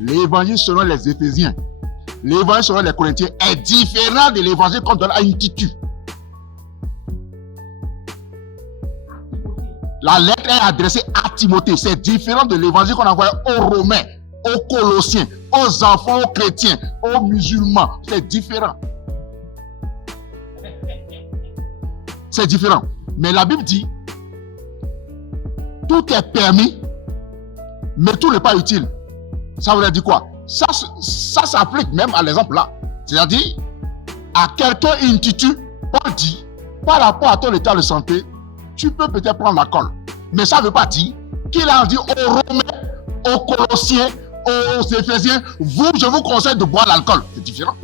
l'évangile selon les Éphésiens, l'évangile selon les Corinthiens est différent de l'évangile qu'on donne à une Titu. La lettre est adressée à Timothée. C'est différent de l'évangile qu'on envoie aux Romains, aux Colossiens, aux enfants, aux chrétiens, aux musulmans. C'est différent. C'est différent. Mais la Bible dit, tout est permis, mais tout n'est pas utile. Ça veut dire quoi? Ça s'applique même à l'exemple là. C'est-à-dire, à quelqu'un in situ, Paul dit, par rapport à ton état de santé, tu peux peut-être prendre l'alcool. Mais ça ne veut pas dire qu'il a dit aux Romains, aux Colossiens, aux Éphésiens, je vous conseille de boire l'alcool. C'est différent.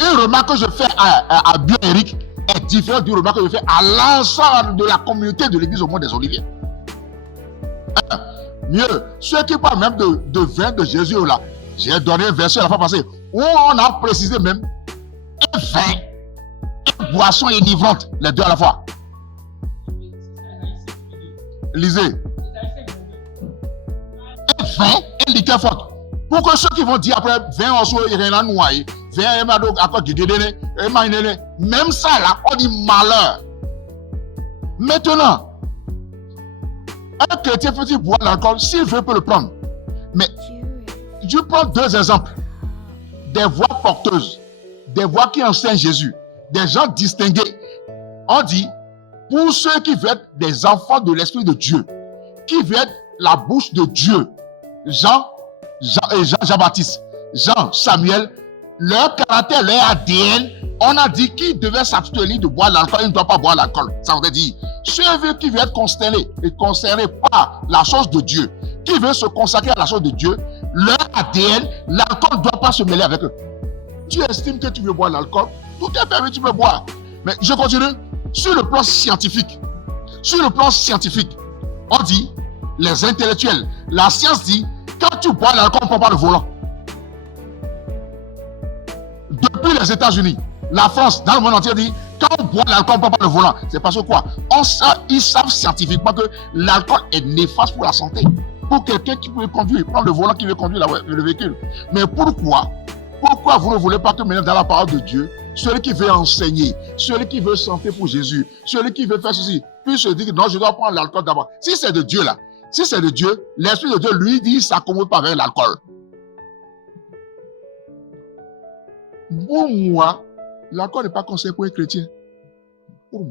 Une remarque que je fais à Bien-Éric est différente d'une remarque que je fais à l'ensemble de la communauté de l'église au Mont des Oliviers. Mieux, ceux qui parlent même de vin de Jésus là, j'ai donné un verset à la fois passée où on a précisé même un vin, une boisson enivrante, les deux à la fois. Lisez. Un vin, un liqueur forte. Pour que ceux qui vont dire après, vin en soi, il y a un noyé, vin, même ça là, on dit malheur. Maintenant, un chrétien peut-il boire l'alcool, s'il veut, peut le prendre. Mais je prends deux exemples. Des voix porteuses, des voix qui enseignent Jésus, des gens distingués. On dit, pour ceux qui veulent être des enfants de l'Esprit de Dieu, qui veulent être la bouche de Dieu, Jean-Baptiste, Jean, Samuel, leur caractère, leur ADN, on a dit qu'ils devaient s'abstenir de boire l'alcool, ils ne doivent pas boire l'alcool. Ça veut dire, ceux qui veulent être concernés par la chose de Dieu, qui veulent se consacrer à la chose de Dieu, leur ADN, l'alcool ne doit pas se mêler avec eux. Tu estimes que tu veux boire l'alcool, tout est permis, tu peux boire. Mais je continue. Sur le plan scientifique, on dit, les intellectuels, la science dit, quand tu bois l'alcool, on ne prend pas le volant. Depuis les États-Unis, la France, dans le monde entier, dit, quand on boit l'alcool, on ne prend pas le volant. C'est parce que quoi? Ils savent scientifiquement que l'alcool est néfaste pour la santé. Pour quelqu'un qui peut conduire, prendre le volant, qui veut conduire le véhicule. Mais pourquoi vous ne voulez pas que maintenant, dans la parole de Dieu, celui qui veut enseigner, celui qui veut chanter pour Jésus, celui qui veut faire ceci, puis se dire non, je dois prendre l'alcool d'abord. Si c'est de Dieu là, si c'est de Dieu, l'Esprit de Dieu lui dit, il ne s'accommode pas avec l'alcool. Pour moi, l'alcool n'est pas conseillé pour un chrétien. Pour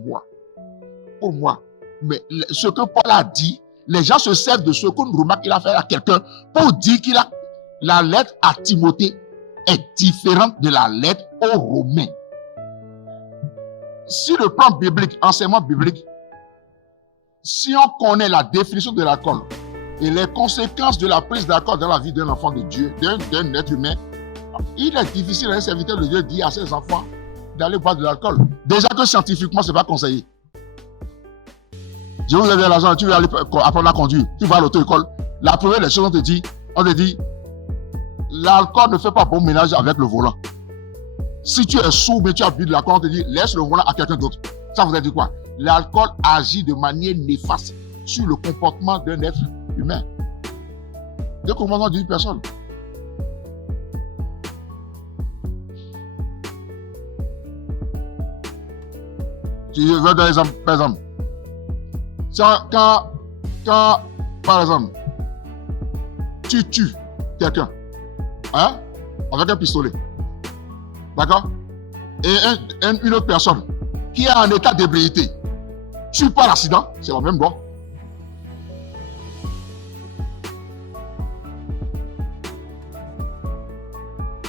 moi. Mais ce que Paul a dit, les gens se servent de ce qu'une remarque qu'il a fait à quelqu'un pour dire qu'il a la lettre à Timothée est différente de la lettre aux Romains. Si le plan biblique, enseignement biblique, si on connaît la définition de l'alcool et les conséquences de la prise d'alcool dans la vie d'un enfant de Dieu, d'un être humain, il est difficile à un serviteur de Dieu de dire à ses enfants d'aller boire de l'alcool. Déjà que scientifiquement, ce n'est pas conseillé. Je vous ai dit à l'argent, tu veux aller apprendre à conduire, tu vas à l'auto-école. La première des choses, on te dit, l'alcool ne fait pas bon ménage avec le volant. Si tu es sourd, mais tu as bu de l'alcool, on te dit, laisse le volant à quelqu'un d'autre. Ça vous a dit quoi? L'alcool agit de manière néfaste sur le comportement d'un être humain. Le comportement d'une personne. Je vais donner un exemple, par exemple. Quand, par exemple, tu tues quelqu'un, hein, avec un pistolet, d'accord, et une autre personne qui est en état d'ébriété, tue par l'accident, c'est la même loi.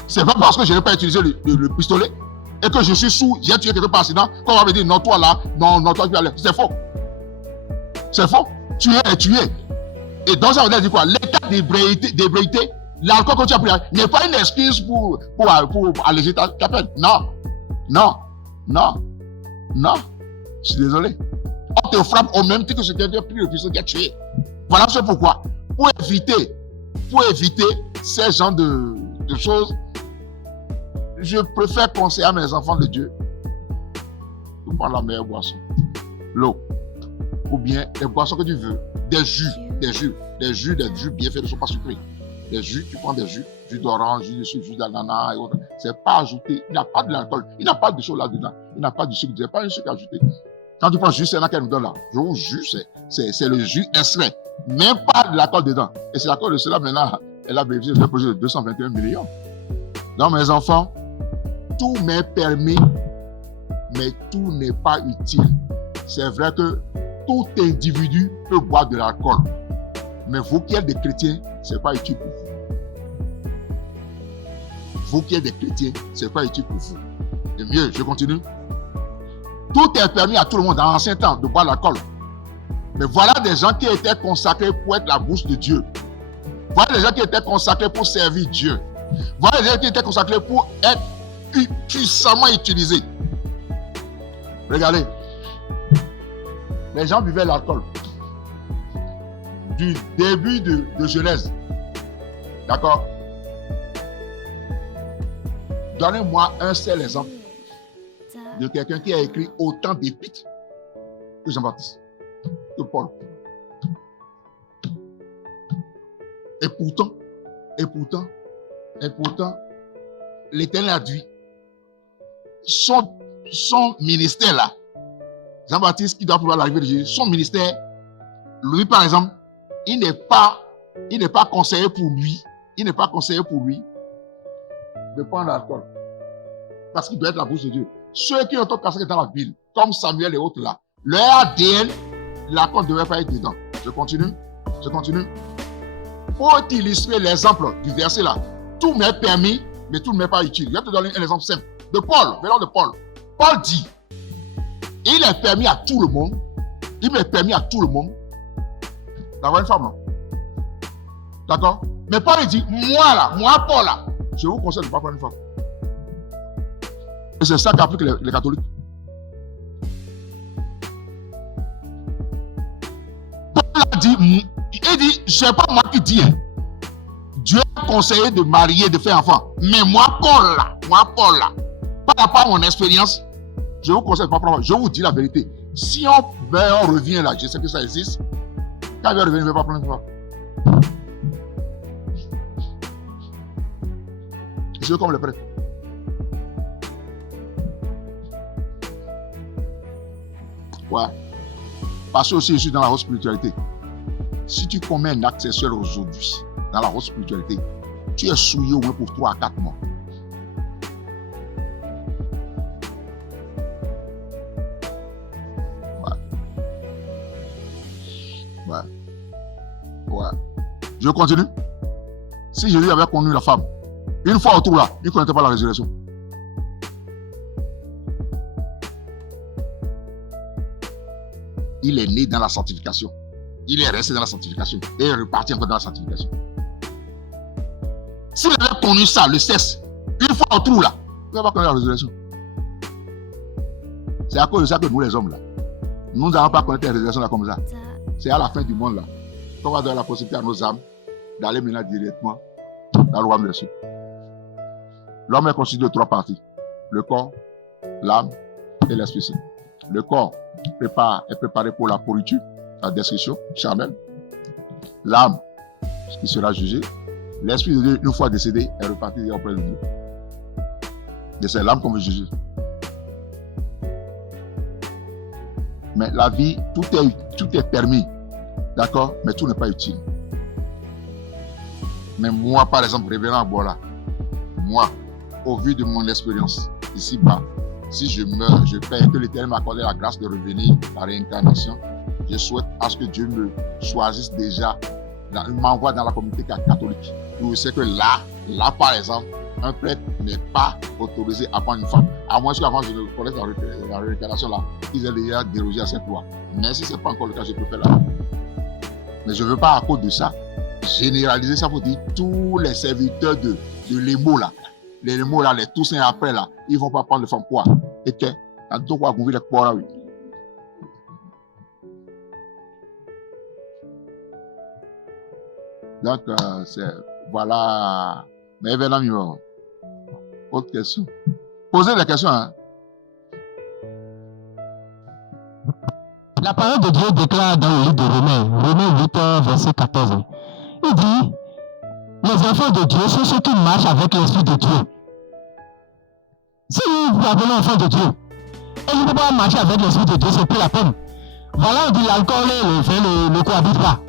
C'est pas parce que je n'ai pas utilisé le pistolet et que je suis sourd, j'ai tué quelqu'un par accident, qu'on va me dire non, toi là, non, toi tu vas aller. C'est faux. C'est faux. Tuer est tuer. Et donc ça veut dire quoi? L'état d'ébriété, l'alcool que tu as pris n'est pas une excuse pour alléger ta peine. Non. Je suis désolé. On te frappe au même titre que ce qui a pris le pistolet qui a tué. Voilà c'est pourquoi. Pour éviter ces genres de choses, je préfère conseiller à mes enfants de Dieu de prendre la meilleure boisson. L'eau. Ou bien les boissons que tu veux. Des jus, des jus bien faits ne sont pas sucrés. Les jus, tu prends des jus d'orange, jus de sucre, jus d'ananas et autres. C'est pas ajouté. Il n'y a pas de l'alcool. Il n'y a pas de choses là-dedans. Il n'y a pas de sucre. Il n'y a pas un sucre ajouté. Quand tu prends jus, c'est là qu'elle nous donne là. Je vous jure, c'est le jus extrait. Même pas de l'alcool dedans. Et c'est à cause de cela maintenant, elle a bénéficié d'un projet de 221 millions. Donc mes enfants, tout m'est permis, mais tout n'est pas utile. C'est vrai que tout individu peut boire de l'alcool. Mais vous qui êtes des chrétiens, ce n'est pas utile pour vous. Vous qui êtes des chrétiens, ce n'est pas utile pour vous. Et mieux, je continue. Tout est permis à tout le monde dans l'ancien temps de boire l'alcool. Mais voilà des gens qui étaient consacrés pour être la bouche de Dieu. Voilà des gens qui étaient consacrés pour servir Dieu. Voilà des gens qui étaient consacrés pour être puissamment utilisés. Regardez. Les gens buvaient l'alcool. Du début de Genèse. D'accord? Donnez-moi un seul exemple de quelqu'un qui a écrit autant d'épîtres que Jean-Baptiste, que Paul. Et pourtant, l'Éternel a dit, son ministère là, Jean-Baptiste qui doit pouvoir l'arrivée de Jésus, son ministère, lui par exemple, il n'est pas conseillé pour lui, de prendre l'alcool. Parce qu'il doit être la bouche de Dieu. Ceux qui ont consacrés dans la Bible, comme Samuel et autres là, leur ADN, l'alcool ne devrait pas être dedans. Je continue. Pour illustrer l'exemple du verset là, tout m'est permis, mais tout ne m'est pas utile. Je vais te donner un exemple simple. De Paul, venant de Paul. Paul dit, il est permis à tout le monde, d'avoir une femme, non? D'accord? Mais Paul il dit, moi Paul là, je vous conseille de ne pas prendre une femme. Et c'est ça qu'appliquent les catholiques. Paul a dit, il dit, c'est pas moi qui dis, hein. Dieu a conseillé de marier, de faire enfant. Mais moi Paul là, par rapport à mon expérience, je vous conseille de ne pas prendre. Je vous dis la vérité. Si on revient là, je sais que ça existe. Quand il va revenir, il ne va pas prendre une femme. Je veux comme le prêtre. Ouais. Parce que aussi, je suis dans la haute spiritualité. Si tu commets un acte sexuel aujourd'hui, dans la haute spiritualité, tu es souillé au moins pour 3 à 4 mois. Ouais. Je continue. Si Jésus avait connu la femme, une fois autour là, il ne connaissait pas la résurrection. Il est né dans la sanctification. Il est resté dans la sanctification. Et il est reparti encore dans la sanctification. S'il avait connu ça, le sexe, une fois autour là, il ne va pas connaître la résurrection. C'est à cause de ça que nous les hommes là, nous n'allons pas connaître la résurrection là comme ça. C'est à la fin du monde là qu'on va donner la possibilité à nos âmes d'aller maintenant directement dans le royaume des cieux. L'homme est constitué de 3 parties. Le corps, l'âme et l'esprit saint. Le corps est préparé pour la pourriture, la destruction charnelle. L'âme, qui sera jugée. L'esprit de Dieu, une fois décédé, est reparti auprès de Dieu. Et c'est l'âme qu'on veut juger. Mais la vie, tout est permis. D'accord? Mais tout n'est pas utile. Mais moi, par exemple, révérend Bola, moi, au vu de mon expérience, ici-bas, si je meurs, je paie, que l'Éternel m'accorde la grâce de revenir, la réincarnation, je souhaite à ce que Dieu me choisisse déjà, m'envoie dans la communauté catholique. Je sais que là, par exemple, un prêtre n'est pas autorisé à prendre une femme. À moins qu'avant je ne connaisse la réincarnation là, ils aient déjà dérogé à cette loi. Mais si ce n'est pas encore le cas, je peux faire là. Mais je ne veux pas à cause de ça généraliser ça pour dire tous les serviteurs de l'émo là, les émo là, les Toussaint après là, ils ne vont pas prendre de femmes quoi. Et que, en tout cas, vous voulez quoi là, oui. Donc, voilà. Mais venons, autre question. Posez des questions, hein. La parole de Dieu déclare dans le livre de Romains 8, verset 14. Il dit, les enfants de Dieu sont ceux qui marchent avec l'Esprit de Dieu. Si nous appelons enfants de Dieu, et nous ne pouvons pas marcher avec l'Esprit de Dieu, c'est plus la peine. Voilà, on dit l'alcool et le vin ne cohabitent pas.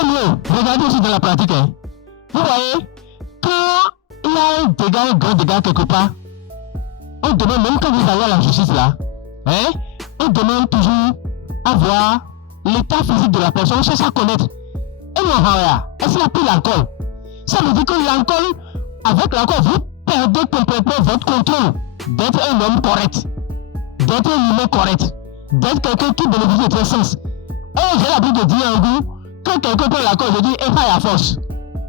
Et mieux, regardez aussi dans la pratique. Vous voyez, quand il y a un grand dégât quelque part, on demande, même quand vous allez à la justice là, on demande toujours à voir l'état physique de la personne, on cherche à connaître. Et non, est-ce qu'il a pris l'alcool? Ça veut dire que l'alcool, avec l'alcool, vous perdez complètement votre contrôle d'être un homme correct, d'être un humain correct, d'être quelqu'un qui bénéficie de votre sens. Et j'ai l'habitude de dire en goût, quand quelqu'un prend l'alcool, je dis, et pas la force.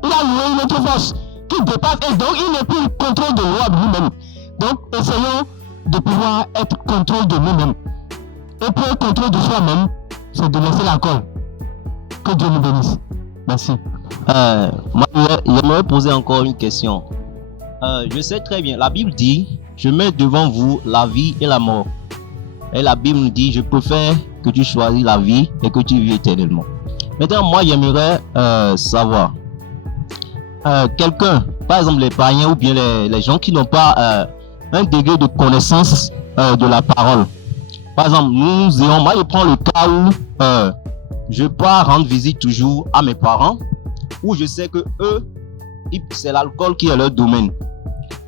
Il a loué une autre force qui dépasse, et donc il n'est plus le contrôle de loi de lui-même. Donc, essayons de pouvoir être contrôle de nous-mêmes. Et pour être contrôle de soi-même, c'est de laisser l'alcool. Que Dieu nous bénisse. Merci. Moi, j'aimerais poser encore une question. Je sais très bien, la Bible dit, je mets devant vous la vie et la mort. Et la Bible nous dit, je préfère que tu choisis la vie et que tu vis éternellement. Maintenant, moi, j'aimerais savoir, quelqu'un, par exemple les païens ou bien les gens qui n'ont pas un degré de connaissance de la parole. Par exemple, moi je prends le cas où je pars rendre visite toujours à mes parents, où je sais que eux, c'est l'alcool qui est leur domaine.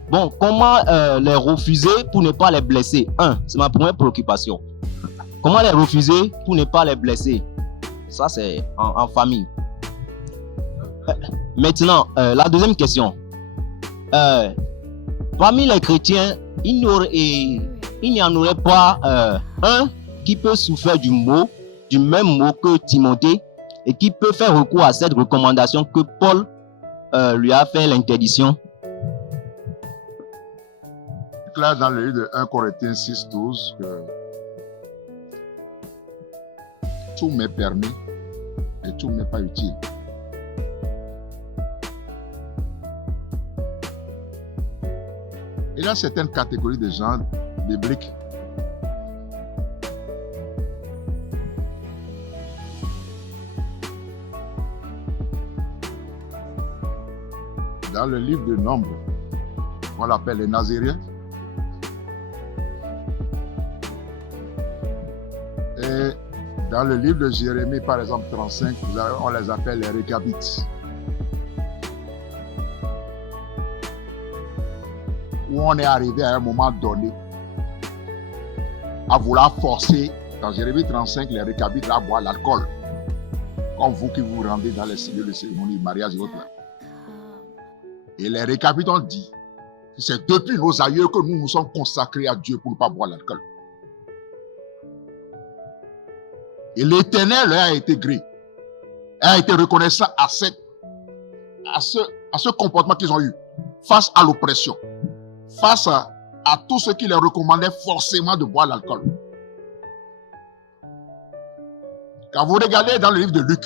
Bon, comment les refuser pour ne pas les blesser? C'est ma première préoccupation. Comment les refuser pour ne pas les blesser? Ça, c'est en famille. Maintenant, la deuxième question. Parmi les chrétiens, il n'y en aurait pas un qui peut souffrir du même mot que Timothée et qui peut faire recours à cette recommandation que Paul lui a fait l'interdiction. C'est clair dans le livre de 1 Corinthiens 6, 12 que tout m'est permis et tout n'est pas utile. Il y a certaines catégories de gens bibliques dans le livre de Nombre, on l'appelle les Naziréens. Et dans le livre de Jérémie, par exemple 35, on les appelle les Récabites. Où on est arrivé à un moment donné à vouloir forcer, dans Jérémie 35, les Récabites à boire l'alcool. Comme vous qui vous rendez dans les cellules de cérémonie, mariage et autres. Et les Récabites ont dit que c'est depuis nos aïeux que nous nous sommes consacrés à Dieu pour ne pas boire l'alcool. Et l'Éternel leur a été gré, a été reconnaissant à ce comportement qu'ils ont eu face à l'oppression, face à tout ce qui les recommandait forcément de boire l'alcool. Quand vous regardez dans le livre de Luc,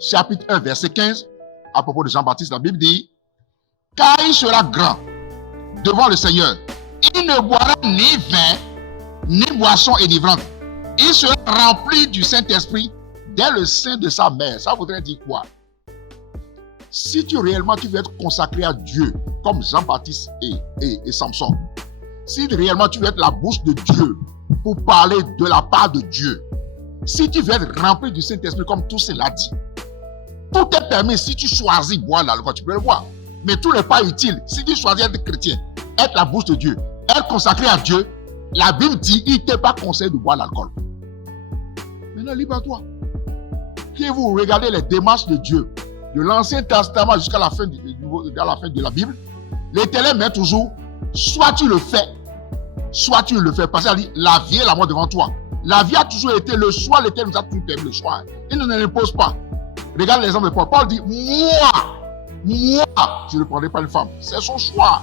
chapitre 1, verset 15, à propos de Jean-Baptiste, la Bible dit, « Car il sera grand devant le Seigneur, il ne boira ni vin, ni boisson enivrante. Il sera rempli du Saint-Esprit dès le sein de sa mère. » Ça voudrait dire quoi? Si tu réellement tu veux être consacré à Dieu, comme Jean-Baptiste et Samson, si réellement tu veux être la bouche de Dieu pour parler de la part de Dieu, si tu veux être rempli du Saint-Esprit comme tout cela dit, tout est permis. Si tu choisis boire l'alcool, tu peux le boire. Mais tout n'est pas utile. Si tu choisis être chrétien, être la bouche de Dieu, être consacré à Dieu, la Bible dit, il ne t'est pas conseillé de boire l'alcool. Maintenant, libre à toi. Si vous regardez les démarches de Dieu, de l'Ancien Testament jusqu'à la fin de la Bible, l'Éternel met toujours, soit tu le fais, soit tu ne le fais pas. C'est-à-dire, la vie et la mort devant toi. La vie a toujours été le choix, l'Éternel nous a toujours permis le choix. Il ne nous l'impose pas. Regarde l'exemple de Paul. Paul dit, moi, je ne prendrai pas une femme. C'est son choix.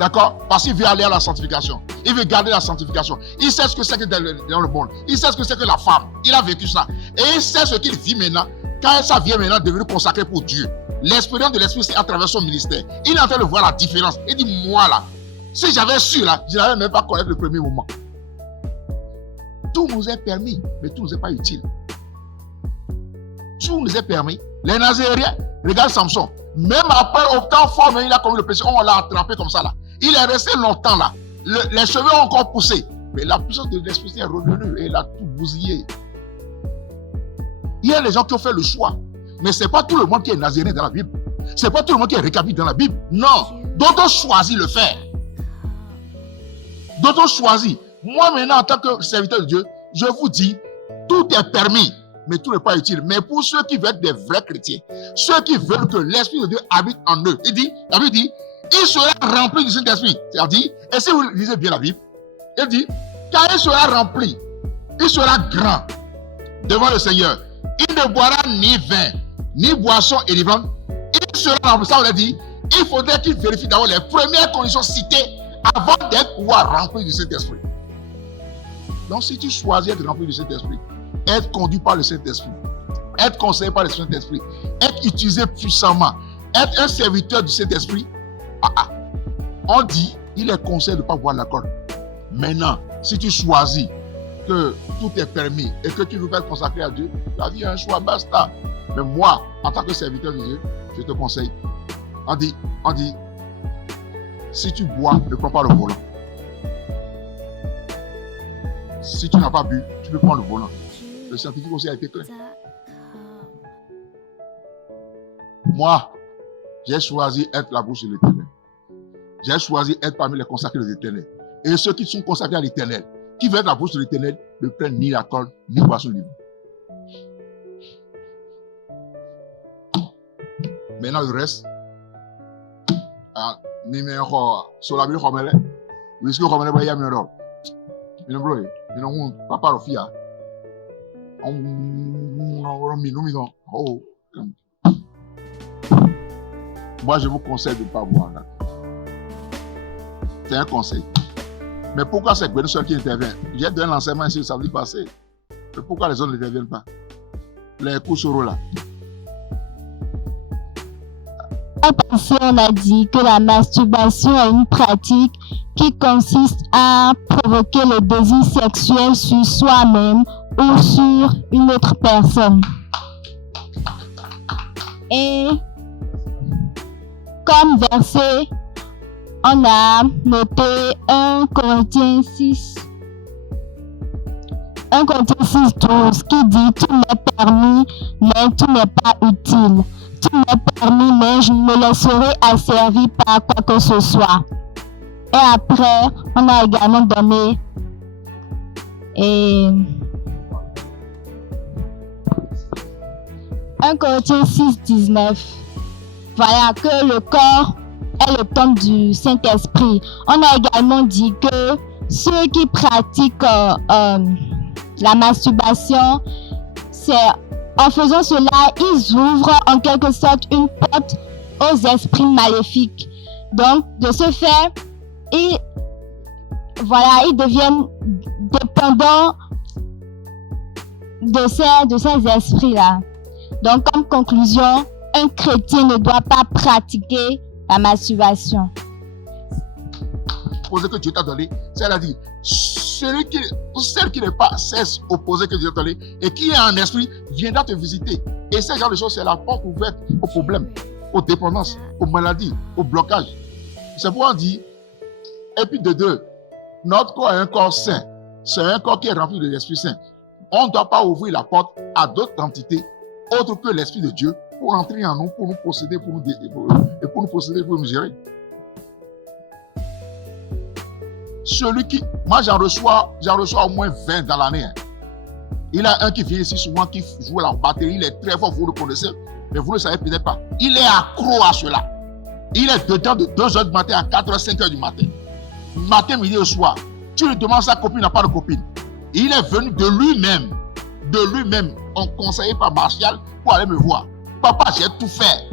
D'accord? Parce qu'il veut aller à la sanctification. Il veut garder la sanctification. Il sait ce que c'est que dans le monde. Il sait ce que c'est que la femme. Il a vécu ça. Et il sait ce qu'il vit maintenant. Quand ça vient maintenant devenir consacré pour Dieu. L'expérience de l'Esprit, c'est à travers son ministère. Il est en train de voir la différence. Il dit, moi là, si j'avais su là, je n'avais même pas connaître le premier moment. tout nous est permis, mais tout nous est pas utile. Tout nous est permis. Les Nazaréens, regarde Samson. Même après, au temps fort, il a commis le péché, on l'a attrapé comme ça là. Il est resté longtemps là. Les cheveux ont encore poussé. Mais la puissance de l'Esprit est revenue et il a tout bousillé. Il y a les gens qui ont fait le choix. Mais ce n'est pas tout le monde qui est nazaréen dans la Bible. Ce n'est pas tout le monde qui est récapitulé dans la Bible. Non. D'autres ont choisi le faire. D'autres ont choisi. Moi maintenant, en tant que serviteur de Dieu, je vous dis, tout est permis, mais tout n'est pas utile. Mais pour ceux qui veulent être des vrais chrétiens, ceux qui veulent que l'Esprit de Dieu habite en eux, la Bible dit, il sera rempli du Saint-Esprit. C'est-à-dire, et si vous lisez bien la Bible, il dit, quand il sera rempli, il sera grand devant le Seigneur. Il ne boira ni vin, ni boisson élivrante. Il sera rempli. Ça, on a dit, il faudrait qu'il vérifie d'abord les premières conditions citées avant d'être rempli du Saint-Esprit. Donc, si tu choisis d'être rempli du Saint-Esprit, être conduit par le Saint-Esprit, être conseillé par le Saint-Esprit, être utilisé puissamment, être un serviteur du Saint-Esprit, on dit, il est conseillé de ne pas boire l'alcool. Maintenant, si tu choisis que tout est permis et que tu veux être consacré à Dieu, la vie est un choix, basta. Mais moi, en tant que serviteur de Dieu, je te conseille. On dit, si tu bois, ne prends pas le volant. Si tu n'as pas bu, tu peux prendre le volant. Le scientifique aussi a été clair. Moi, j'ai choisi être la bouche de l'Éternel. J'ai choisi être parmi les consacrés de l'Éternel. Et ceux qui sont consacrés à l'Éternel, qui veulent être la bouche de l'Éternel, ne prennent ni l'alcool, ni boisson libre. Maintenant, le reste, sur la vie, whisky, moi, je vous conseille de ne pas boire. C'est un conseil. Mais pourquoi c'est que les seuls qui interviennent? J'ai donné l'enseignement ici le samedi passé. Mais pourquoi les autres n'interviennent pas? Les coucheros là. On a dit que la masturbation est une pratique qui consiste à provoquer le désir sexuel sur soi-même ou sur une autre personne. Et comme verset, on a noté 1 Corinthiens 6, 12 qui dit « Tout m'est permis, mais tout n'est pas utile. Tout m'est permis, mais je ne me laisserai asservir par quoi que ce soit. » Et après, on a également donné et 1 Corinthiens 6, 19. Voilà que le corps est le temple du Saint-Esprit. On a également dit que ceux qui pratiquent la masturbation, c'est en faisant cela, ils ouvrent en quelque sorte une porte aux esprits maléfiques. Donc, de ce fait, ils deviennent dépendants de ces esprits-là. Donc, comme conclusion, un chrétien ne doit pas pratiquer la masturbation. Opposé que Dieu t'a donné, c'est à dire, celle qui n'est pas cesse opposé que Dieu t'a donné et qui est en esprit viendra te visiter. Et ce genre de choses, c'est la porte ouverte aux problèmes, aux dépendances, aux maladies, aux blocages. C'est pourquoi on dit, et puis de deux, notre corps est un corps saint. C'est un corps qui est rempli de l'Esprit Saint. On ne doit pas ouvrir la porte à d'autres entités autres que l'Esprit de Dieu pour entrer en nous, pour nous posséder, pour nous posséder, pour nous gérer. Moi j'en reçois au moins 20 dans l'année. Hein. Il y a un qui vient ici souvent, qui joue à la batterie, il est très fort, vous le connaissez, mais vous ne le savez peut-être pas. Il est accro à cela. Il est dedans de 2h du matin à 4h, 5h du matin. Matin, midi et soir. Tu lui demandes sa copine, n'a pas de copine. Il est venu de lui-même, on conseillé par Martial pour aller me voir. Papa, j'ai tout fait.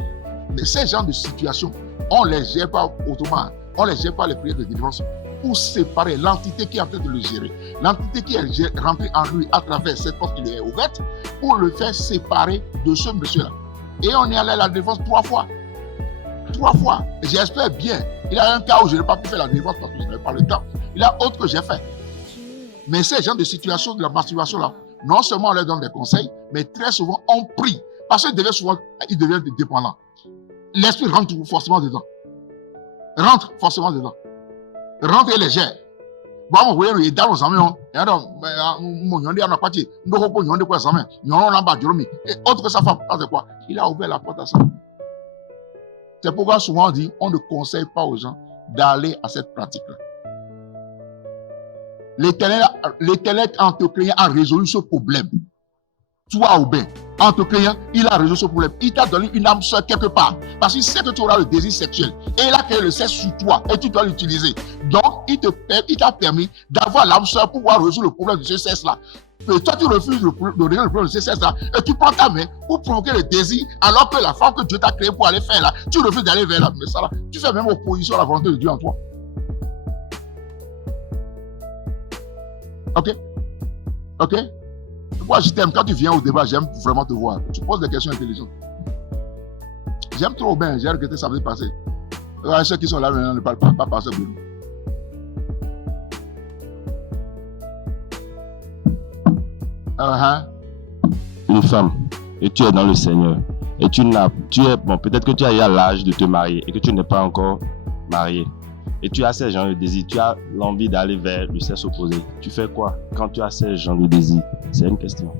Mais ces genres de situations, on ne les gère pas autrement. On ne les gère pas les prières de délivrance pour séparer l'entité qui est en train de le gérer. L'entité qui est rentrée en lui à travers cette porte qui lui est ouverte pour le faire séparer de ce monsieur-là. Et on est allé à la défense 3 fois. 3 fois. Et j'espère bien. Il y a un cas où je n'ai pas pu faire la délivrance parce que je n'avais pas le temps. Il y a autre que j'ai fait. Mais ces gens de situation de la masturbation là, non seulement on leur donne des conseils, mais très souvent on prie. Parce qu'ils deviennent dépendants. L'esprit rentre forcément dedans. Rentre forcément dedans. Rentre et les gère. Bon, vous voyez, il y a dans les amis, et autre que sa femme, c'est quoi? Il a ouvert la porte à ça. C'est pourquoi souvent on dit, on ne conseille pas aux gens d'aller à cette pratique-là. L'Éternel, en te créant, a résolu ce problème. Toi ou bien, en te créant, il a résolu ce problème. Il t'a donné une âme sœur quelque part. Parce qu'il sait que tu auras le désir sexuel. Et il a créé le sexe sur toi. Et tu dois l'utiliser. Donc, il t'a permis d'avoir l'âme sœur pour pouvoir résoudre le problème de ce sexe-là. Et toi, tu refuses de régler le problème de ce sexe-là. Et tu prends ta main pour provoquer le désir. Alors que la femme que Dieu t'a créée pour aller faire là, tu refuses d'aller vers là. Mais ça là, tu fais même opposition à la volonté de Dieu en toi. Ok? Ok? Moi, je t'aime. Quand tu viens au débat, j'aime vraiment te voir. Tu poses des questions intelligentes. J'aime trop bien. J'ai regretté ça va passer. Ceux qui sont là maintenant ne parlent pas passer de nous. Une femme, et tu es dans le Seigneur, et bon, peut-être que tu as eu l'âge de te marier et que tu n'es pas encore marié. Et tu as ces gens de désir, tu as l'envie d'aller vers le sexe opposé. Tu fais quoi quand tu as ces gens de désir? C'est une question.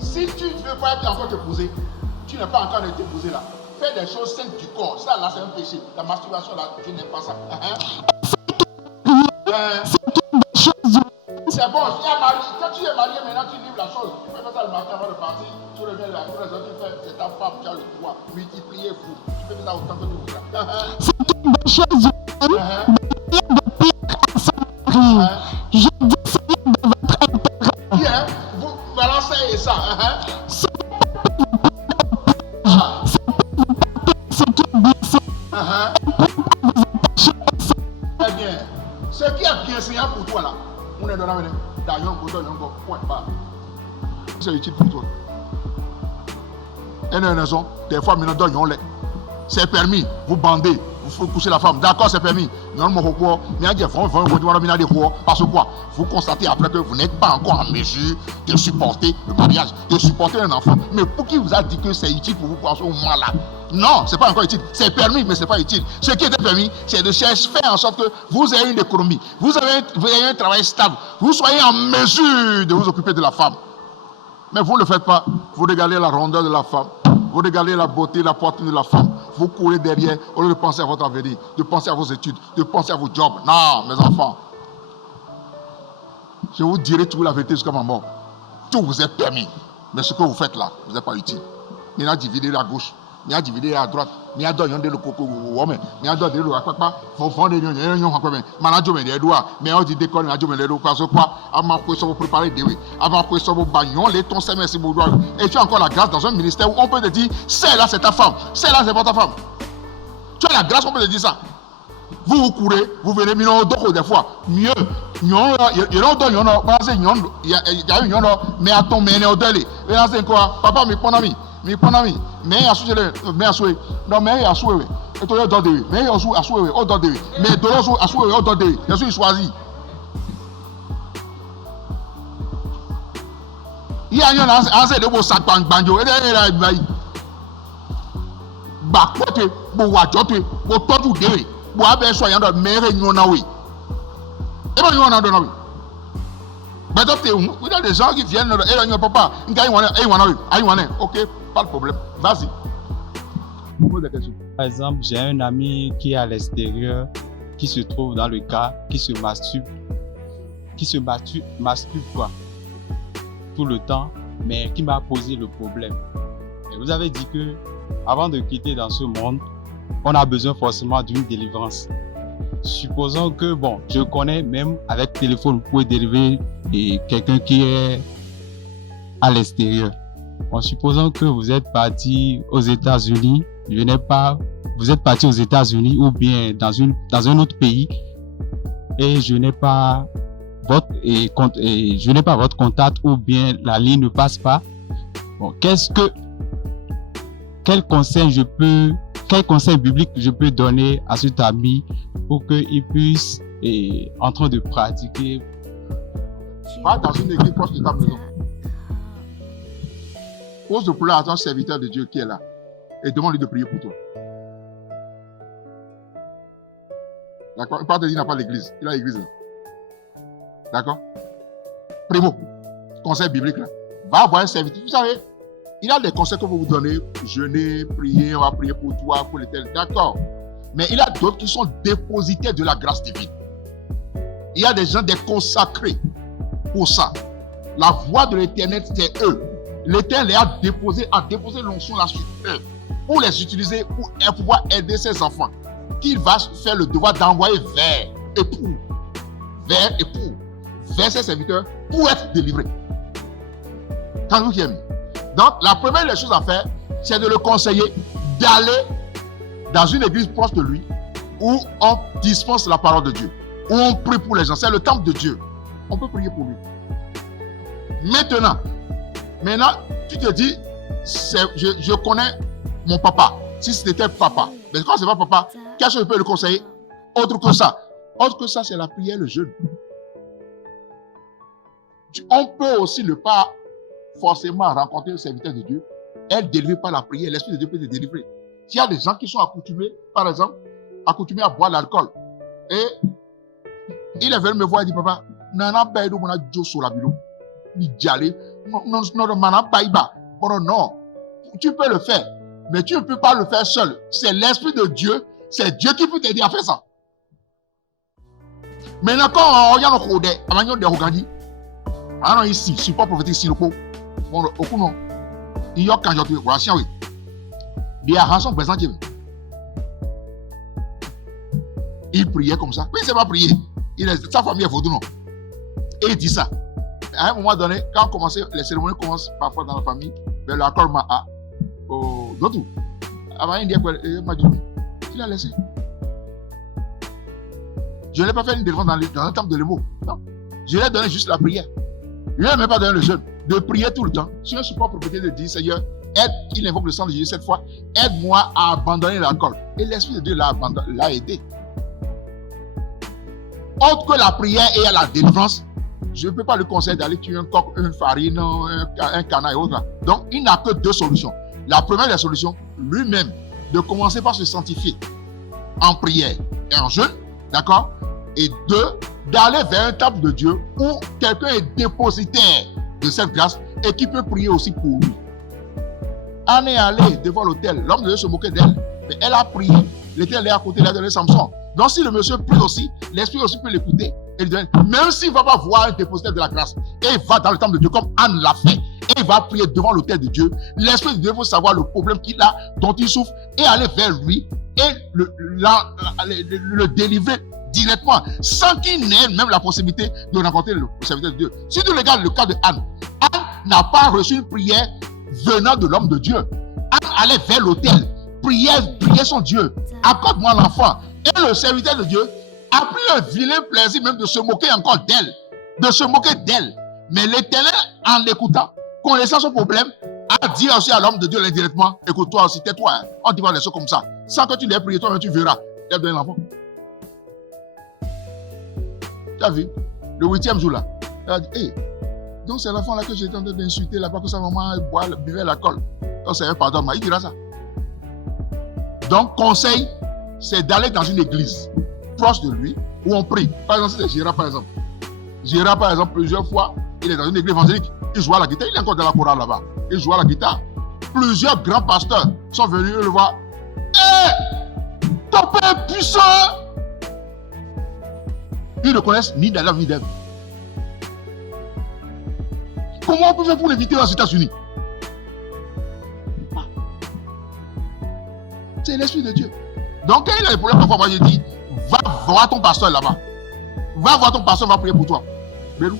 Si tu ne veux pas encore te poser, tu n'es pas encore été posé là. Fais des choses saines du corps. Ça là, c'est un péché. La masturbation là, tu n'aimes pas ça. C'est bon, quand tu es marié, maintenant tu livres la chose. Tu peux faire ça le matin avant de partir. Tu reviens là, tous les autres, tu fais, c'est ta femme, tu as le droit. Multipliez-vous. Tu peux faire ça autant que tu voudras. C'est une des choses humaines, de plaire à son mari. Je dis c'est de votre intérêt. Bien, vous balancez ça. C'est pour vous porter ce qui est blessé. Très bien. Ce qui est bienséant pour toi là, on est dans la main. C'est utile pour toi. Et une raison, des fois, c'est permis, vous bandez, vous couchez la femme. D'accord, c'est permis. Parce que quoi? Vous constatez après que vous n'êtes pas encore en mesure de supporter le mariage, de supporter un enfant. Mais pour qui vous a dit que c'est utile pour vous pour ce moment-là? Non, c'est pas encore utile. C'est permis, mais c'est pas utile. Ce qui était permis, c'est de faire en sorte que vous ayez une économie, vous ayez un travail stable, vous soyez en mesure de vous occuper de la femme. Mais vous ne le faites pas. Vous regardez la rondeur de la femme, vous regardez la beauté, la poitrine de la femme. Vous courez derrière au lieu de penser à votre avenir, de penser à vos études, de penser à vos jobs. Non, mes enfants. Je vous dirai toute la vérité jusqu'à ma mort. Tout vous est permis. Mais ce que vous faites là, vous n'êtes pas utile. Il y a divisé à gauche, il y a divisé à droite, il y a donné le coco, il y a donné le papa, il faut fonder le management des doigts, mais on dit décolle, parce que quoi, avant que ça vous préparer des avant que ça vous bagnon, les tons, c'est merci beaucoup. Et tu as encore la grâce dans un ministère où on peut te dire, celle-là c'est ta femme, celle-là c'est pas ta femme. Tu as la grâce, on peut te dire ça. Vous courez, vous venez, des fois, mieux. Il y a mais à ton mène au délai. Et là, c'est quoi? Papa, mais pas ami. Mais à souhait, non, mais à souhait. Et toi, mais à souhait, au dodé. Mais de l'autre, à souhait, au dodé. Je suis choisi. Il y a un assez de beaux sacs banjo. Et là, il bah, quoi, tu es, bon, tout déwé. Bon, ben, soyons dans mes réunions, oui. Et ben, on a donné. Mais il y a des gens qui viennent, et là, papa, ok, pas de problème, vas-y. Par exemple, j'ai un ami qui est à l'extérieur, qui se trouve dans le cas, qui se masturbe qui se masturbe quoi, tout le temps, mais qui m'a posé le problème. Et vous avez dit que avant de quitter dans ce monde, on a besoin forcément d'une délivrance. Supposons que, bon, je connais même avec téléphone, vous pouvez délivrer quelqu'un qui est à l'extérieur. Bon, supposons que vous êtes parti aux États-Unis, vous êtes parti aux États-Unis ou bien dans un autre pays et je n'ai pas votre contact ou bien la ligne ne passe pas. Bon, quel conseil biblique je peux donner à cet ami pour qu'il puisse en train de pratiquer? Va dans une église proche de ta maison. Pose le problème à ton serviteur de Dieu qui est là et demande-lui de prier pour toi. D'accord? Il ne peut pas te dire qu'il n'a pas l'église. Il a l'église là. D'accord? Primo, conseil biblique là. Va voir un serviteur. Vous savez, il a des conseils que vous donnez. Jeûner, prier, on va prier pour toi, pour l'éternel. D'accord. Mais il y a d'autres qui sont dépositaires de la grâce divine. Il y a des gens, des consacrés pour ça. La voix de l'éternel, c'est eux. L'éternel a déposé l'onction là sur eux pour les utiliser pour pouvoir aider ses enfants. Qu'il va faire le devoir d'envoyer vers ses serviteurs pour être délivrés. Quand vous qui aimez. Donc, la première des choses à faire, c'est de le conseiller d'aller dans une église proche de lui où on dispense la parole de Dieu, où on prie pour les gens. C'est le temple de Dieu. On peut prier pour lui. Maintenant, tu te dis, je connais mon papa. Si c'était papa. Mais quand c'est pas papa, qu'est-ce que je peux le conseiller? Autre que ça. Autre que ça, c'est la prière, le jeûne. On peut aussi ne pas forcément rencontrer le serviteur de Dieu, être délivré par la prière. L'Esprit de Dieu peut te délivrer. S'il y a des gens qui sont accoutumés, par exemple, accoutumés à boire l'alcool, et il est venu me voir et dit, papa, nana baïdo mona jo sur la bilo, ni djale, non, mana baïba. Bon, non, tu peux le faire, mais tu ne peux pas le faire seul. C'est l'Esprit de Dieu, c'est Dieu qui peut t'aider à faire ça. Maintenant, quand on y a le code, on a des regardis, alors ici, support prophétique ici, le pot, bon, au coup non, il y a quand je te vois, oui. Il y a rançon présent Dieu. Il priait comme ça. Oui, il ne sait pas prier. Sa famille est vaudou, non. Et il dit ça. À un moment donné, quand les cérémonies commencent parfois dans la famille, vers l'accord Ma'a, dans tout. Avant, il m'a dit, il a laissé. Je ne l'ai pas fait une délivrance dans un temple de l'émo. Non. Je lui ai donné juste la prière. Je ne lui ai même pas donné le jeûne. De prier tout le temps. Sur un support propriété de dire, Seigneur, il invoque le sang de Jésus cette fois. Aide-moi à abandonner l'alcool. Et l'Esprit de Dieu l'a aidé. Autre que la prière et à la délivrance, je ne peux pas lui conseiller d'aller tuer un coq, une farine, un canard et autres. Donc, il n'a que deux solutions. La première des solutions, lui-même, de commencer par se sanctifier en prière et en jeûne, d'accord? Et deux, d'aller vers un temple de Dieu où quelqu'un est dépositaire de cette grâce et qui peut prier aussi pour lui. Anne est allée devant l'autel, l'homme de Dieu se moquait d'elle, mais elle a prié. L'Éternel est à côté, il a donné Samson. Donc si le monsieur prie aussi, l'Esprit aussi peut l'écouter. Et lui donner, même s'il ne va pas voir un dépositaire de la grâce, et il va dans le temple de Dieu comme Anne l'a fait, et il va prier devant l'autel de Dieu, l'Esprit de Dieu veut savoir le problème qu'il a, dont il souffre, et aller vers lui, et le délivrer directement, sans qu'il n'ait même la possibilité de rencontrer le serviteur de Dieu. Si tu regardes le cas de Anne, Anne n'a pas reçu une prière venant de l'homme de Dieu. Anne allait vers l'autel, priait son Dieu, accorde-moi l'enfant. Et le serviteur de Dieu a pris un vilain plaisir même de se moquer encore d'elle, Mais l'Éternel, en l'écoutant, connaissant son problème, a dit aussi à l'homme de Dieu indirectement, écoute toi aussi, tais-toi, hein. On dit pas des choses comme ça. Sans que tu l'aies prié, toi-même tu verras. Il a donné l'enfant. Tu as vu? Le 8e jour là, il a dit, hey, donc c'est l'enfant là que j'étais en train d'insulter là-bas, que sa maman buvait l'alcool. Donc c'est un pardon, il dira ça. Donc conseil, c'est d'aller dans une église proche de lui où on prie. Par exemple, c'est Gérard par exemple. Gérard par exemple, plusieurs fois, il est dans une église évangélique. Il joue à la guitare, il est encore dans la chorale là-bas. Il joue à la guitare. Plusieurs grands pasteurs sont venus le voir. Hé, ton père est puissant. Ils ne connaissent ni d'Adam ni d'Ève. comment on peut faire pour l'éviter aux États-Unis? C'est l'Esprit de Dieu. Donc, quand il a des problèmes, parfois, moi je dis, va voir ton pasteur là-bas. Va voir ton pasteur, va prier pour toi. Belou.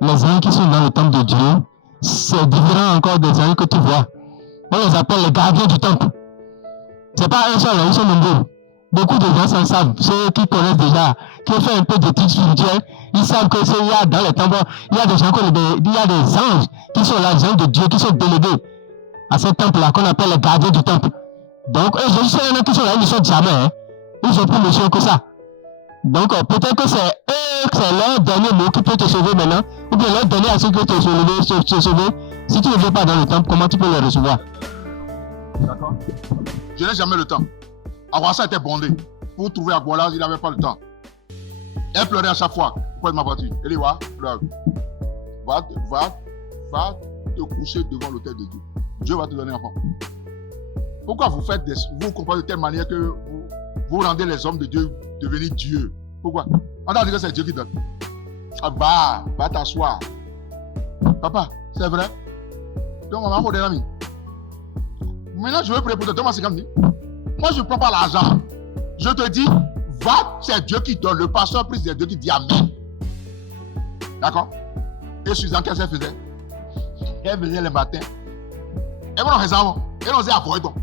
Les anges qui sont dans le temple de Dieu, c'est différent encore des anges que tu vois. On les appelle les gardiens du temple. C'est pas un seul, ils sont nombreux. Beaucoup de gens s'en savent. Ceux qui connaissent déjà, qui ont fait un peu d'études spirituelles, ils savent que il y a dans les temples, il y a des gens il y a des anges qui sont là, des anges de Dieu, qui sont délégués à ce temple-là, qu'on appelle les gardiens du temple. Donc, eux, je sais qui sont là, ils ne sont jamais. Hein. Ils ont plus mission que ça. Donc, peut-être que c'est eux, c'est leur dernier mot qui peut te sauver maintenant, ou bien leur dernier à ceux qui peuvent te sauver. Si tu ne viens pas dans le temple, comment tu peux les recevoir? D'accord. Je n'ai jamais le temps. Awassa était bondé. Pour trouver Agbola, il n'avait pas le temps. Elle pleurait à chaque fois. Pourquoi ma voiture? Elle dit, pleure. Va te coucher devant l'autel de Dieu. Dieu va te donner un enfant. Pourquoi vous faites vous comprenez de telle manière que vous rendez les hommes de Dieu devenir Dieu? Pourquoi? On a dit que c'est Dieu qui donne. Va t'asseoir. Papa, c'est vrai? Donc, maman, mon ami. Maintenant, je veux prier pour toi. Donne-moi 50 000. Moi, je ne prends pas l'argent. Je te dis, va, c'est Dieu qui donne. Le pasteur prie, c'est Dieu qui dit Amen. D'accord? Et Suzanne, qu'est-ce qu'elle faisait? Elle venait le matin. Elle va dans les arbres. Elle osait avoir donc.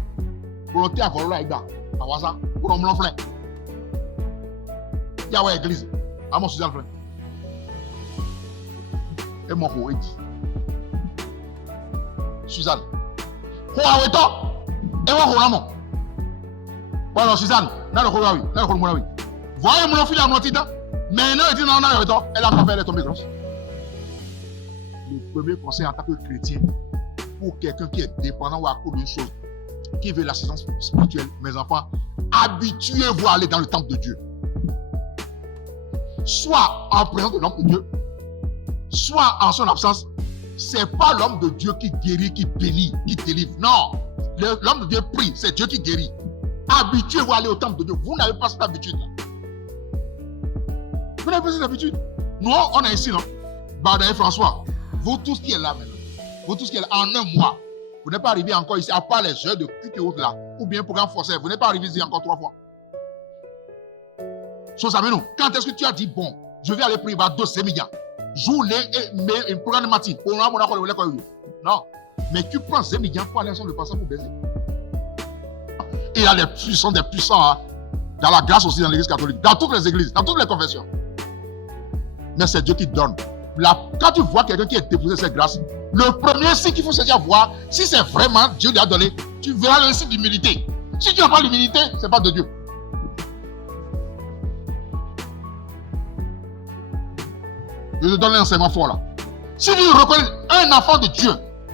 Volonté à voler là, à voir ça. Pour l'homme l'enflin. Il y a une église. À mon Suzanne Flin. Et mon beau, il dit. Suzanne. Quoi, oui, toi? Et moi, je suis voilà, Suzanne, là, le Kouraoui, là, le Kouraoui. Voyez mon fils à mon titre. Maintenant, il dit non, non, elle a pas fait, elle est tombée grosse. Le premier conseil en tant que chrétien, pour quelqu'un qui est dépendant ou à cause d'une chose, qui veut l'assistance spirituelle, mes enfants, habituez-vous à aller dans le temple de Dieu. Soit en présence de l'homme de Dieu, soit en son absence. C'est pas l'homme de Dieu qui guérit, qui bénit, qui délivre. Non, l'homme de Dieu prie, c'est Dieu qui guérit. Habituez-vous à aller au temple de Dieu. Vous n'avez pas cette habitude-là. Vous n'avez pas cette habitude. Nous, on est ici, non? Badaï François, vous tous qui êtes là maintenant, vous tous qui êtes là, en un mois, vous n'êtes pas arrivé encore ici, à part les heures de culte et autres là, ou bien programme forcé, vous n'êtes pas arrivé ici encore 3 fois. Chose à nous, quand est-ce que tu as dit, bon, je vais aller prier, bah, 2 séminaires, journée et programme de matin, non, mais tu prends séminaires pour aller ensemble le passage pour baiser. Et il y a des puissants, hein, dans la grâce aussi dans l'église catholique, dans toutes les églises, dans toutes les confessions. Mais c'est Dieu qui donne. Quand tu vois quelqu'un qui est déposé cette grâce, le premier signe qu'il faut se dire voir, si c'est vraiment Dieu lui a donné, tu verras le signe d'humilité. Si tu n'as pas l'humilité, ce n'est pas de Dieu. Je te donne un enseignement fort là. Si tu reconnais un enfant de Dieu,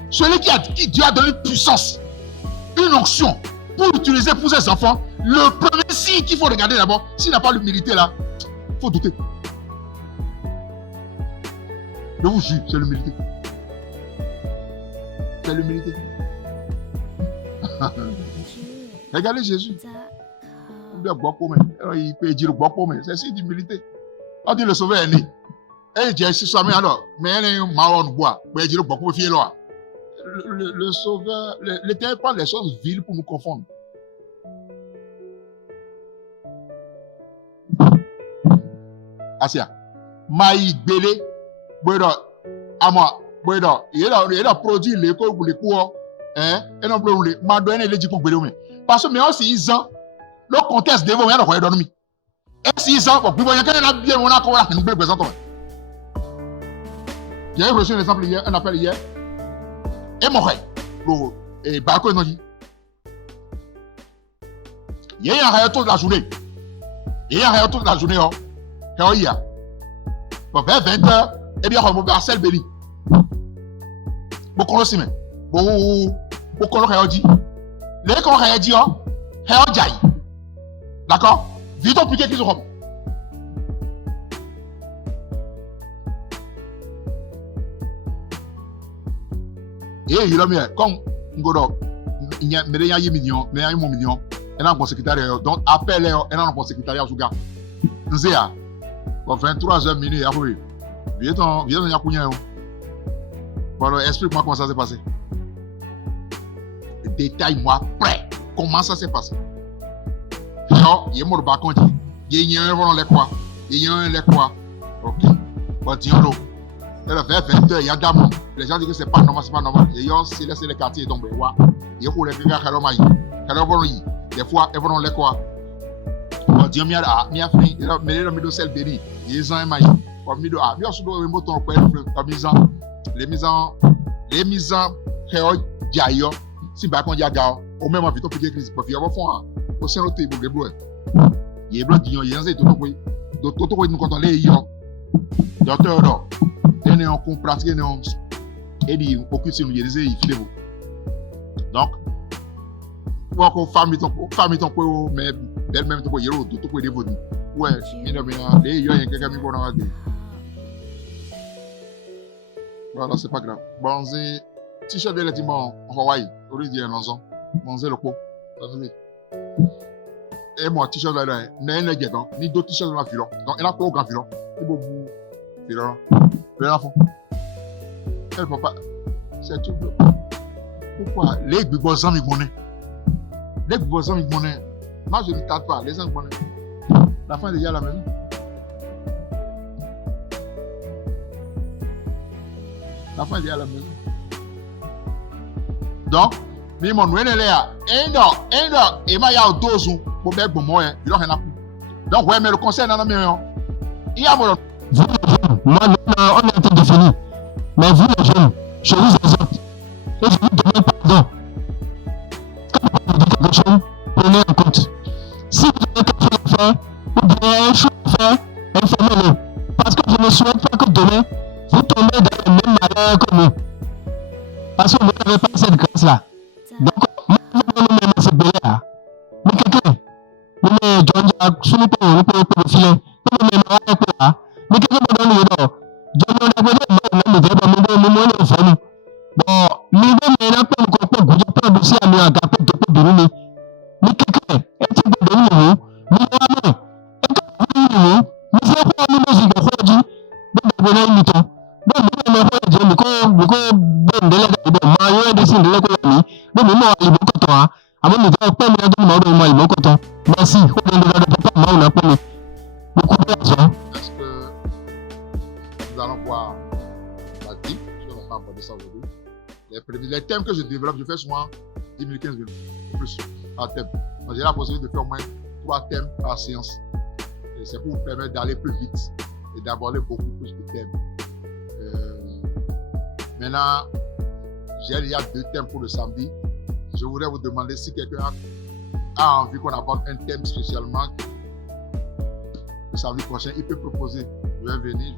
celui qui Dieu a donné une puissance, une onction, pour l'utiliser pour ses enfants, le premier signe qu'il faut regarder d'abord, s'il n'a pas l'humilité là, il faut douter. Je vous jure, c'est l'humilité. C'est l'humilité. Regardez Jésus. Il peut dire le c'est signe d'humilité. On dit le sauveur est né. Et j'ai ici ça, mais alors, mais elle est marron bois. Mais dire le sauveur, l'Éternel prend les choses viles pour nous confondre. Asia, maï belé, bueno, ama, bueno, il a produit l'école pour les cours, hein, et non plus les, m'a donné les 10 pour belé, parce que mais aussi ils ont le contexte de vous, il y a le royaume dormi. Et si ils ont, bon, vous voyez qu'il y a bien, on a encore là, nous le présentons. J'ai reçu un exemple hier, un appel hier. Et mon frère, et Barco nous dit, il y a un rayon toute la journée. Il y a un rayon toute la journée, oh. Et il y a. Bon, vers 20h, et bien, on va Marcel Béli. Beaucoup de semaines. Beaucoup de rayon dit. Les qu'on rayon dit, oh, rayon jaillit. D'accord? Vite au piquet qu'ils ont. Et il a mis comme Ngodo, il y a million, il y a mon million, et là, on secrétariat, donc appelle-les, et là, on secrétariat au Souga. Nzea. Bon, 23h minuit, après. Viens ton Yakounia. Bon, explique-moi comment ça s'est passé. Détaille-moi après comment ça s'est passé. Non, il y a mon balcon. Il y a un les quoi. Il y a un les quoi. Ok. Bon, disons-le. Elle fait 20h, il y a d'amont. Les gens disent que c'est pas normal, c'est pas normal. Et c'est laissé les quartiers donc il y a pour les gars qui ont maillé. Des fois, ils vont les quoi. Bon, Dieu m'a fait, mais les mises sel béni. Ils ont un maillé. Comme mido a, bien sûr, le moton pour comme les mises en diayo. Si balcon diaga, au même envie, tu peux écrire pour faire fond. Au sein de l'autre, il bleu. Il est bleu, il y a un zé, tout oui. D'autres oui, nous comptons les yon. Docteur, non. Et nous on pratique, nous et dit aucune si nous y est, il file vous. Donc, pour famille ton peu, mais belle même ton peu, yero, tout peu dévolu. Ouais, mais les yon, il y a quelqu'un qui va dans la gueule. Voilà, c'est pas grave. Bon, c'est t-shirt de l'étiment en Hawaï. Aujourd'hui, un anzon. Bon, c'est le pot. Et moi, t-shirt là, ni d'autres t-shirts dans la filon. Donc, il a pas au grand filon. Il beau bout. Filon. Le enfant. Elle papa. C'est tout. Pourquoi? Les bigos amis connaissent. Les bigos amis connaissent. Moi, je ne tarde pas. Les amis connaissent. La fin est déjà à la maison. La fin est à la maison. Donc, mais mon nouvel élève, et ma ya dozu pour faire bon moyen, il a rien à faire. Donc, ouais, mais le conseil dans la maison, il y a mon. Vous les jeunes, moi, on est défini. Mais vous les jeunes, je vous exhorte. Et je vous demande pardon. Quand vous dites quelque chose, prenez en compte. Si vous avez quelque chose à faire, ou bien un chose à faire, informez-le. Parce que je ne souhaite pas que demain, vous tombez dans le même malheur que nous. Parce que vous n'avez pas cette grâce-là. Donc, moi, je vais vous cette belle-là. Mais quelqu'un, vous me John Jack, sous le filet, vous me mettez là. Mais quelqu'un me donne le dos. John Jack, vous me dites, bon, nous ne pas encore vous pas aussi à nous agaper de peu de nous. Mais quelqu'un, est-ce que vous donnez nous? Nous avons. Et quand vous donnez nous avons pas nous musique de Hodji. Donc, vous avez une temps. Donc, vous avez un Hodji, nous bon, de la maillot de signe de l'économie. Donc, nous avons le coton. Avant de faire pas de nous le coton. Merci. On a pas beaucoup d'argent. Est-ce que nous allons voir la vie? Je ne vais pas aborder ça aujourd'hui. Les thèmes que je développe, je fais souvent 10 000, 15 000 plus par thème. Donc, j'ai la possibilité de faire au moins 3 thèmes par séance. Et c'est pour vous permettre d'aller plus vite et d'aborder beaucoup plus de thèmes. Maintenant, il y a 2 thèmes pour le samedi. Je voudrais vous demander si quelqu'un a envie qu'on aborde un thème spécialement le samedi prochain. Il peut proposer. Je vais venir.